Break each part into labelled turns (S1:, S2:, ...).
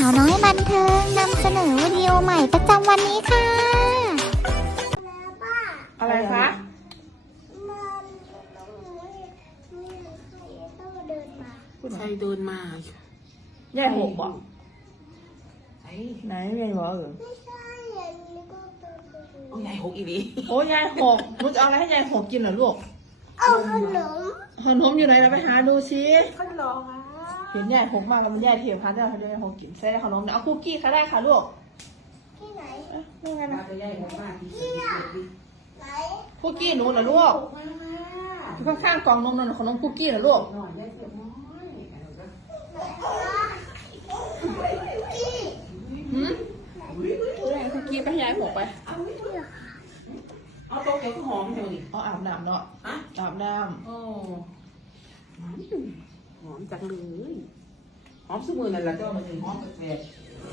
S1: าวน้อยบันเทิงนำเสนอวิดีโอใหม่ประจำวันนี้ค่ะ
S2: อะไรคะใครเดินมาแย่หกบอกไหนยายบอก
S3: โอ้ยายหกอีดี
S2: โอ้ยายหกมึงจะเอาอะไรให้ยายหกกินเหรอลูก
S1: เอาขนม
S2: อยู่ไหนเราไปหาดูสิ
S3: ขนม
S2: เห็นยายหกมากแล้วมันแย่เทียมค่ะจะเอาให้ยายหกกินใส่ได้ขนมเอาคุกกี้ค่ะได้ค่ะลูก
S1: ที่ไหน
S2: นี่ไงนะ
S3: ไปยายหกมากที่
S1: ไหน
S2: คุกกี้หนูเหรอลูกอยู่ข้างๆกล่องนมนั่นขนมคุกกี้เหรอลูกหืมคุกกี้ไปให้ยายหกไป
S3: เอาโต๊ะเกี่ยวกับหอมเท่านี้
S2: เอาอาบน้ำเนาะอาบน้ำ
S3: โอ้หอมจังเลยหอมสมุนนั่นแหละก็มันหอมแปลก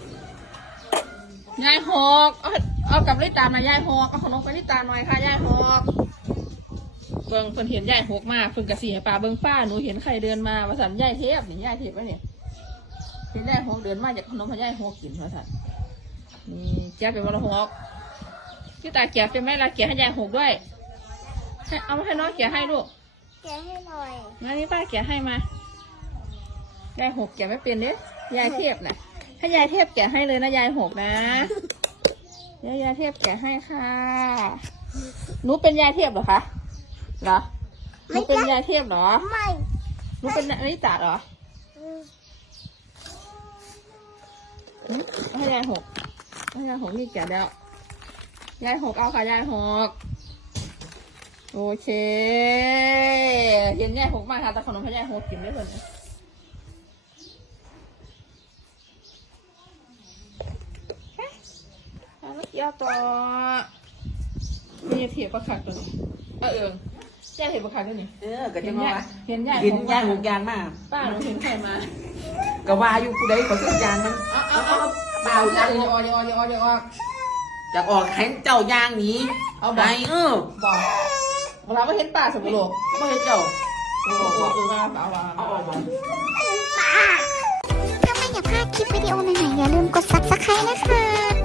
S2: ยายหกเอากับลิตาหน่อยยายหกเอาขนมไปลิตาหน่อยค่ะยายหกเบิ่งเพิ่นเห็นยายหกมาเพิ่นกระสีให้ปลาเบิ่งป้าหนูเห็นใครเดินมาว่าสันยายเทพนี่ยายเทพวะเนี่ยเห็นยายหกเดินมาจากขนมของยายหกกินว่าสันนี่แกเป็นวันละหกพี่ตาแกเป็นไหมล่ะแกให้ยายหกด้วยเอามาให้น้องแกให้ลูก
S1: แกะให้หน่อย
S2: งั้นนี่ป้าแกให้มายายหกแกไม่เป็นเด้ยายเทพน่ะให้ยายเทพแกให้เลยนะยายหกนะยายเทพแกให้ค่ะหนูเป็นยายเทพเหรอคะเหรอหนูเป็นยายเทพเหรอ
S1: ไม่
S2: หนูเป็นอนิตาเหรอให้ยายหกนี่แกแล้วยายหกเอาค่ะยายหกโอเคเห็นยายหกมากค่ะแต่ขนมให้ยายหกกินไม่เพิ่นแล้วเกี่ยวต่อมีเทียบประคักตัวนี้ย่าเห็นประคักตัวนี้
S3: ก็จะมา
S2: เห็นย่า
S3: หกยางมาก
S2: ป้าหนูเห็นใครมา
S3: ก็ว่าอยู่ผู้ใดก็สักยางมัน
S2: เปล่าจ้าเดี๋ยว
S3: จากออกให้เจ้ายางนี้
S2: เอาไปบอกเราไม่เห็นป้าสมุโลก
S3: ไม่เห็นเจ้า
S2: โอ้โหมาเอา
S1: ถ้าไม่อยากพลาดคลิปวิดีโอใหม่ๆอย่าลืมกด Subscribe นะคะ